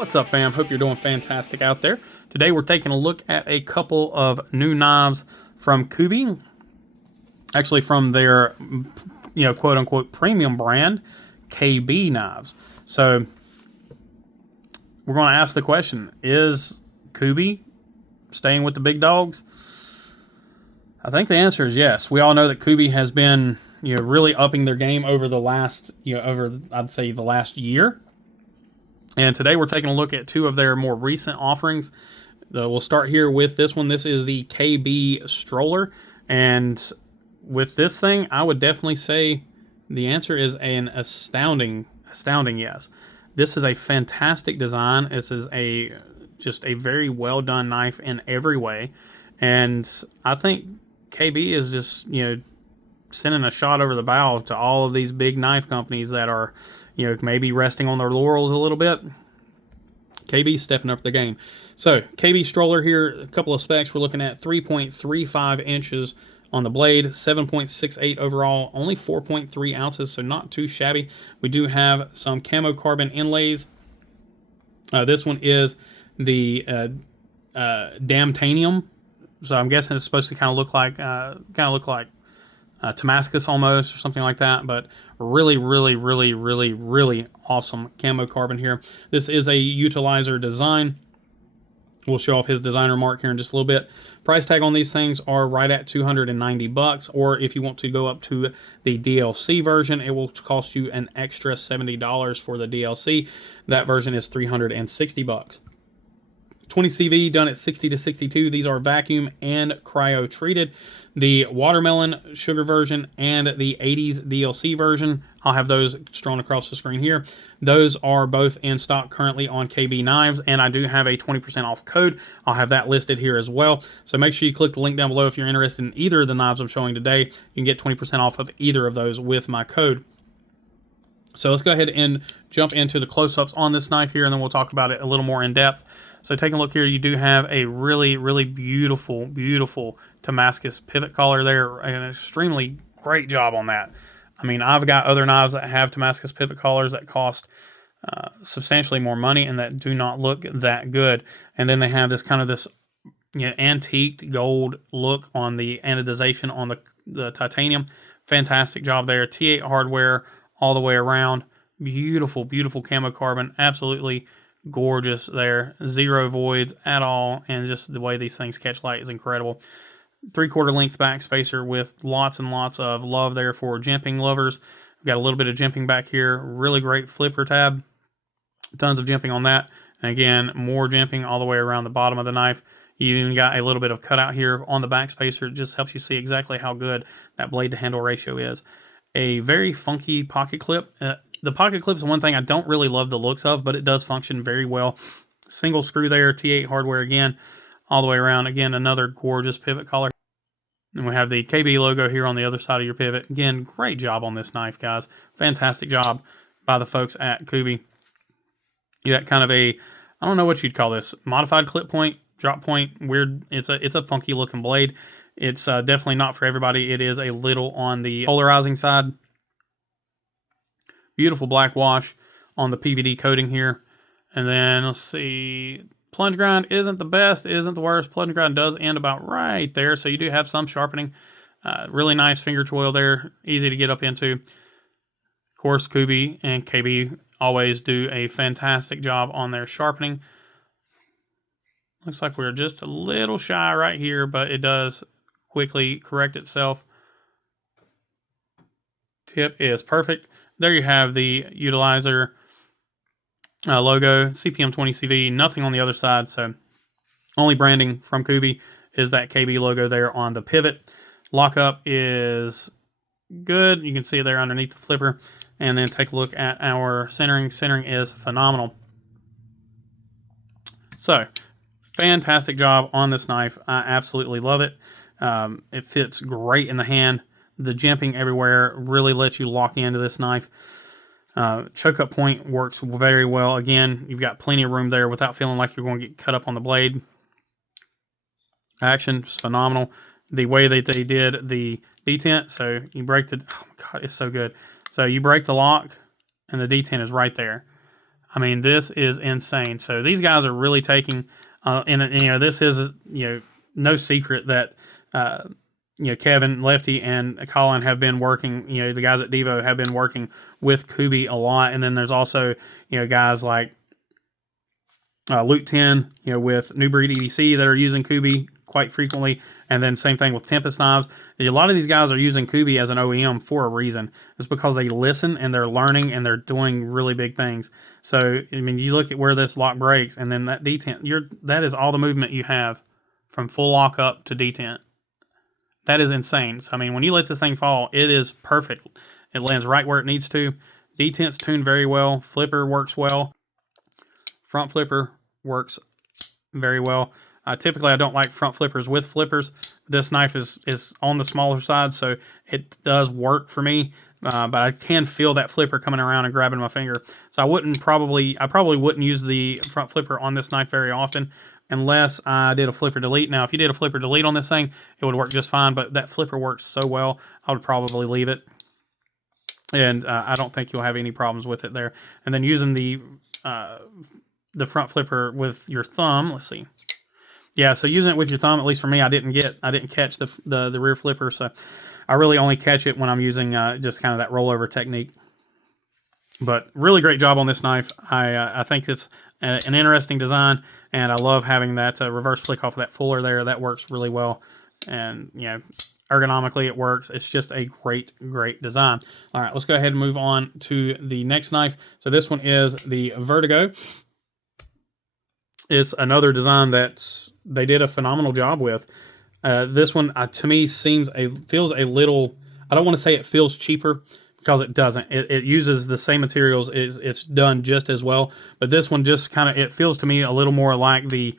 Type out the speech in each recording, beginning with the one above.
What's up, fam? Hope you're doing fantastic out there. Today we're taking a look at a couple of new knives from Kubey. Actually from their, quote unquote premium brand, KB knives. So we're going to ask the question, is Kubey staying with the big dogs? I think the answer is yes. We all know that Kubey has been, really upping their game over the last, I'd say the last year. And today we're taking a look at two of their more recent offerings. We'll start here with this one. This is the KB Stroller. And with this thing, I would definitely say the answer is an astounding yes. This is a fantastic design. This is just a very well done knife in every way. And I think KB is just, sending a shot over the bow to all of these big knife companies that are, maybe resting on their laurels a little bit. KB stepping up the game. So, KB Stroller here, a couple of specs. We're looking at 3.35 inches on the blade, 7.68 overall, only 4.3 ounces, so not too shabby. We do have some camo carbon inlays. This one is the Damtanium. So I'm guessing it's supposed to kind of look like Damascus almost, or something like that, but really awesome camo carbon here. This is a utilizer design. We'll show off his designer mark here in just a little bit. Price tag on these things are right at $290, or if you want to go up to the DLC version, it will cost you an extra $70 for the DLC. That version is $360. 20 CV done at 60 to 62. These are vacuum and cryo treated. The watermelon sugar version and the 80s DLC version, I'll have those strewn across the screen here. Those are both in stock currently on KB Knives, and I do have a 20% off code. I'll have that listed here as well. So make sure you click the link down below if you're interested in either of the knives I'm showing today. You can get 20% off of either of those with my code. So let's go ahead and jump into the close-ups on this knife here, and then we'll talk about it a little more in depth. So taking a look here, you do have a really beautiful Damascus pivot collar there. An extremely great job on that. I mean, I've got other knives that have Damascus pivot collars that cost substantially more money and that do not look that good. And then they have this kind of antiqued gold look on the anodization on the titanium. Fantastic job there. T8 hardware all the way around. Beautiful camo carbon. Absolutely gorgeous there. Zero voids at all, and just the way these things catch light is incredible. 3/4 length back spacer with lots and lots of love there for jimping lovers. We've got a little bit of jimping back here. Really great flipper tab. Tons of jimping on that. And again, more jimping all the way around the bottom of the knife. You even got a little bit of cutout here on the back spacer. It just helps you see exactly how good that blade to handle ratio is. A very funky pocket clip. The pocket clip is one thing I don't really love the looks of, but it does function very well. Single screw there, T8 hardware again, all the way around. Again, another gorgeous pivot collar. And we have the KB logo here on the other side of your pivot. Again, great job on this knife, guys. Fantastic job by the folks at Kubey. You got kind of I don't know what you'd call this, modified clip point, drop point, weird. It's a funky looking blade. It's definitely not for everybody. It is a little on the polarizing side. Beautiful black wash on the PVD coating here. And then let's see, plunge grind isn't the best, isn't the worst. Plunge grind does end about right there, so you do have some sharpening. Really nice finger twirl there, easy to get up into. Of course, Kubey and KB always do a fantastic job on their sharpening. Looks like we're just a little shy right here, but it does quickly correct itself. Tip is perfect. There you have the utilizer logo, CPM 20CV, nothing on the other side, so only branding from Kubey is that KB logo there on the pivot. Lockup is good. You can see it there underneath the flipper. And then take a look at our centering. Centering is phenomenal. So, fantastic job on this knife. I absolutely love it. It fits great in the hand. The jimping everywhere really lets you lock into this knife. Choke up point works very well. Again, you've got plenty of room there without feeling like you're going to get cut up on the blade. Action is phenomenal. The way that they did the detent, so you break the, oh my God, it's so good. So you break the lock and the detent is right there. I mean, this is insane. So these guys are really taking, and you know, this is, you know, no secret that, you know, Kevin, Lefty, and Colin have been working, you know, the guys at Devo have been working with Kubi a lot. And then there's also, you know, guys like Luke 10, you know, with New Breed EDC that are using Kubi quite frequently. And then same thing with Tempest Knives. A lot of these guys are using Kubi as an OEM for a reason. It's because they listen and they're learning and they're doing really big things. So, I mean, you look at where this lock breaks and then that detent, that is all the movement you have from full lock up to detent. That is insane. So, I mean, when you let this thing fall, it is perfect. It lands right where it needs to. Detent's tuned very well. Flipper works well. Front flipper works very well. Typically, I don't like front flippers with flippers. This knife is on the smaller side, so it does work for me. But I can feel that flipper coming around and grabbing my finger. So I probably wouldn't use the front flipper on this knife very often unless I did a flipper delete. Now, if you did a flipper delete on this thing, it would work just fine. But that flipper works so well, I would probably leave it. And I don't think you'll have any problems with it there. And then using the front flipper with your thumb, let's see. Yeah, so using it with your thumb, at least for me, I didn't catch the rear flipper, so I really only catch it when I'm using just kind of that rollover technique. But really great job on this knife. I think it's an interesting design, and I love having that reverse flick off of that fuller there. That works really well, and you know, ergonomically it works. It's just a great design. All right, let's go ahead and move on to the next knife. So this one is the Vertigo. It's another design that they did a phenomenal job with. This one, to me, feels a little, I don't want to say it feels cheaper, because it doesn't. It uses the same materials. It's done just as well. But this one just kind of, it feels to me a little more like the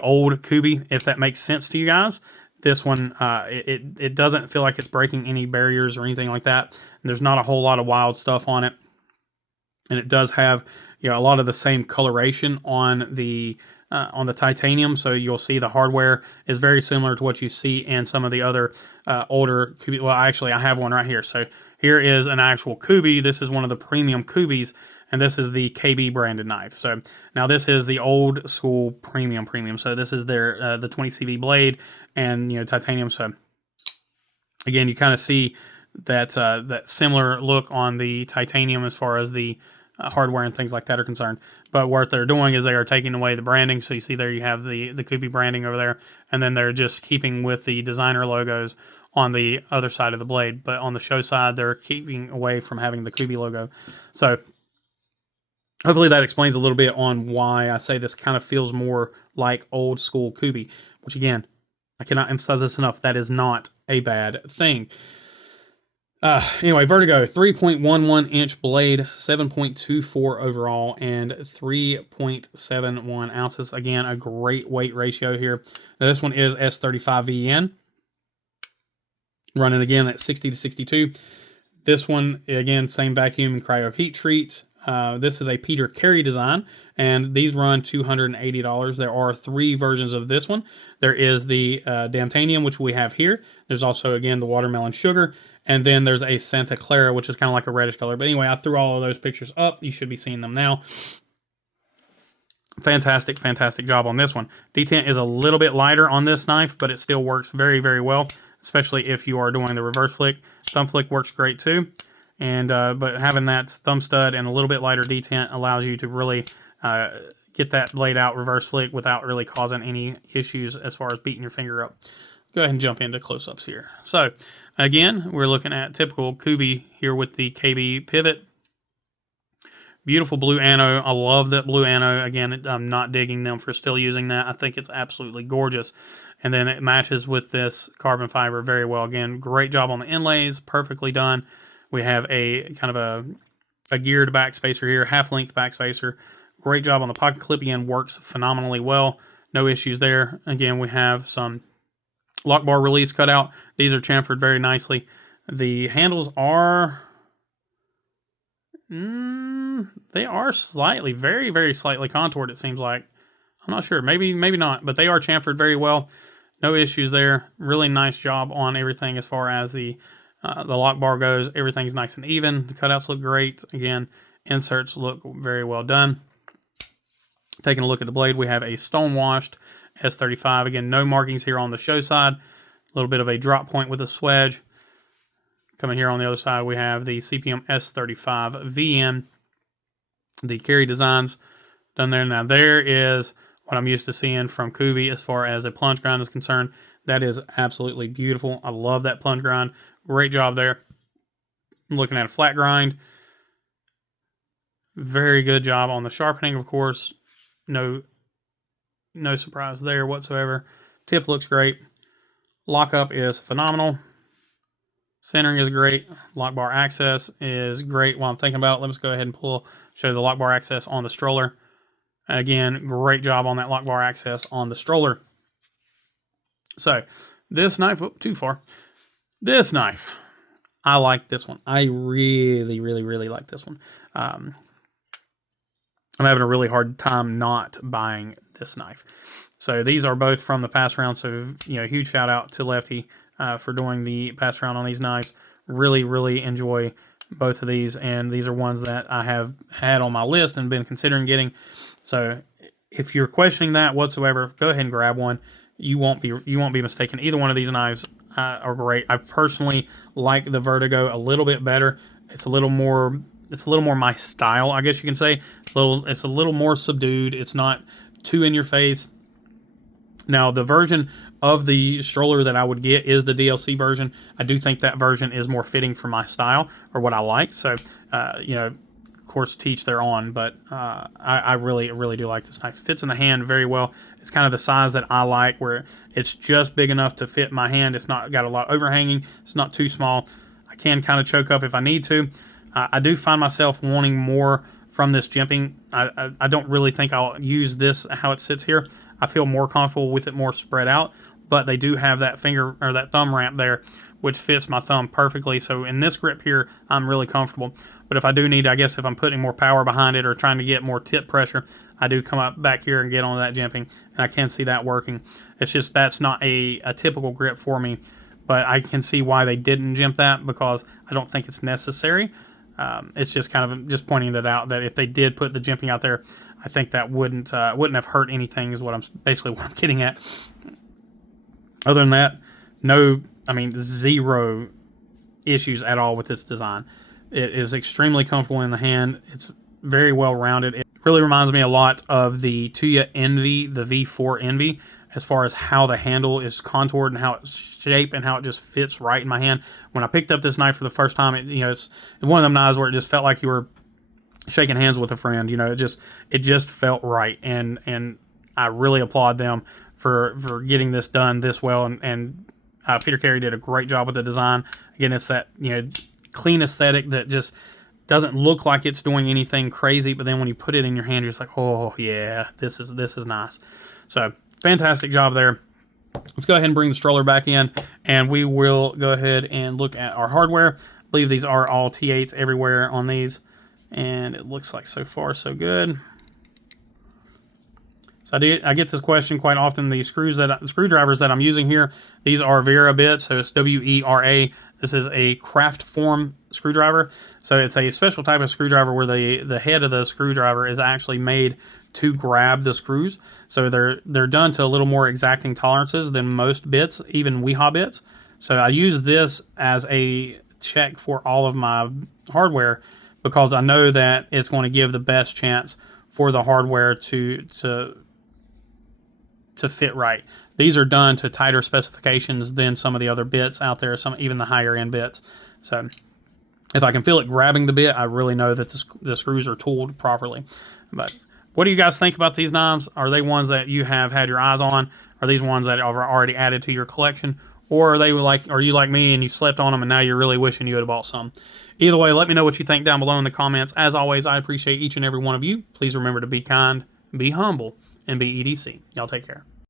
old Kubi, if that makes sense to you guys. This one, it doesn't feel like it's breaking any barriers or anything like that. There's not a whole lot of wild stuff on it. And it does have, you know, a lot of the same coloration on the titanium, so you'll see the hardware is very similar to what you see in some of the other older Kubi. Well, actually, I have one right here. So here is an actual Kubi. This is one of the premium Kubis, and this is the KB branded knife. So now this is the old school premium. So this is their the 20 CV blade and, you know, titanium. So again, you kind of see that that similar look on the titanium as far as the hardware and things like that are concerned. But what they're doing is they are taking away the branding. So you see there you have the Kubi branding over there, and then they're just keeping with the designer logos on the other side of the blade. But on the show side, they're keeping away from having the Kubi logo. So hopefully that explains a little bit on why I say this kind of feels more like old school Kubi, which again, I cannot emphasize this enough. That is not a bad thing. Anyway, Vertigo, 3.11 inch blade, 7.24 overall, and 3.71 ounces. Again, a great weight ratio here. Now, this one is S35VN, running again at 60 to 62. This one, again, same vacuum and cryo heat treat. This is a Peter Carey design, and these run $280. There are 3 versions of this one. There is the Damtanium, which we have here. There's also, again, the Watermelon Sugar. And then there's a Santa Clara, which is kind of like a reddish color. But anyway, I threw all of those pictures up. You should be seeing them now. Fantastic job on this one. Detent is a little bit lighter on this knife, but it still works very well, especially if you are doing the reverse flick. Thumb flick works great too. And but having that thumb stud and a little bit lighter detent allows you to really get that blade out reverse flick without really causing any issues as far as beating your finger up. Go ahead and jump into close-ups here. So again, we're looking at typical Kubi here with the KB pivot. Beautiful blue anno. I love that blue anno. Again, I'm not digging them for still using that. I think it's absolutely gorgeous. And then it matches with this carbon fiber very well. Again, great job on the inlays. Perfectly done. We have a kind of a geared backspacer here, half-length backspacer. Great job on the pocket clip. Again, works phenomenally well. No issues there. Again, we have some lock bar release cut out. These are chamfered very nicely. The handles are, they are slightly, very slightly contoured, it seems like. I'm not sure, maybe not, but they are chamfered very well. No issues there. Really nice job on everything as far as the lock bar goes. Everything's nice and even. The cutouts look great. Again, inserts look very well done. Taking a look at the blade, we have a stone-washed S35. Again, no markings here on the show side. A little bit of a drop point with a swedge. Coming here on the other side, we have the CPM S35 VN. The carry designs done there. Now, there is what I'm used to seeing from Kubi as far as a plunge grind is concerned. That is absolutely beautiful. I love that plunge grind. Great job there. I'm looking at a flat grind. Very good job on the sharpening, of course. No surprise there whatsoever. Tip looks great. Lockup is phenomenal. Centering is great. Lock bar access is great. While I'm thinking about it, let's go ahead and show the lock bar access on the stroller. Again, great job on that lock bar access on the stroller. So, this knife, too far. This knife, I like this one. I really, really, really like this one. I'm having a really hard time not buying this knife. So these are both from the pass round. So, huge shout out to Lefty for doing the pass round on these knives. Really, really enjoy both of these. And these are ones that I have had on my list and been considering getting. So if you're questioning that whatsoever, go ahead and grab one. You won't be mistaken. Either one of these knives are great. I personally like the Vertigo a little bit better. It's a little more my style, I guess you can say. It's a little more subdued. It's not too in your face. Now, the version of the stroller that I would get is the DLC version. I do think that version is more fitting for my style or what I like. So, of course, teach their own. But I really, really do like this knife. It fits in the hand very well. It's kind of the size that I like, where it's just big enough to fit my hand. It's not got a lot overhanging. It's not too small. I can kind of choke up if I need to. I do find myself wanting more from this jimping. I don't really think I'll use this how it sits here. I feel more comfortable with it more spread out, but they do have that finger or that thumb ramp there, which fits my thumb perfectly. So in this grip here, I'm really comfortable. But if I do need, I guess if I'm putting more power behind it or trying to get more tip pressure, I do come up back here and get on that jimping, and I can see that working. It's just that's not a typical grip for me, but I can see why they didn't jimp that, because I don't think it's necessary. It's just kind of just pointing that out, that if they did put the jimping out there, I think that wouldn't have hurt anything, is what I'm getting at. Other than that, zero issues at all with this design. It is extremely comfortable in the hand. It's very well rounded. It really reminds me a lot of the Tuya Envy, the V4 Envy, as far as how the handle is contoured and how it's shaped and how it just fits right in my hand. When I picked up this knife for the first time, it's one of them knives where it just felt like you were shaking hands with a friend. It just felt right, and I really applaud them for getting this done this well. And Peter Carey did a great job with the design. Again, it's that clean aesthetic that just doesn't look like it's doing anything crazy, but then when you put it in your hand, you're just like, oh yeah, this is nice. So fantastic job there. Let's go ahead and bring the stroller back in, and we will go ahead and look at our hardware. I believe these are all T8s everywhere on these, and it looks like so far so good. So I get this question quite often. The screwdrivers that I'm using here, these are Wera bits, so it's WERA. This is a craft form screwdriver. So it's a special type of screwdriver where the head of the screwdriver is actually made to grab the screws. So they're done to a little more exacting tolerances than most bits, even WEHA bits. So I use this as a check for all of my hardware, because I know that it's going to give the best chance for the hardware to fit right. These are done to tighter specifications than some of the other bits out there, even the higher end bits. So if I can feel it grabbing the bit, I really know that the screws are tooled properly. But what do you guys think about these knives? Are they ones that you have had your eyes on? Are these ones that are already added to your collection? Or are you like me and you slept on them and now you're really wishing you had bought some? Either way, let me know what you think down below in the comments. As always, I appreciate each and every one of you. Please remember to be kind, be humble, and be EDC. Y'all take care.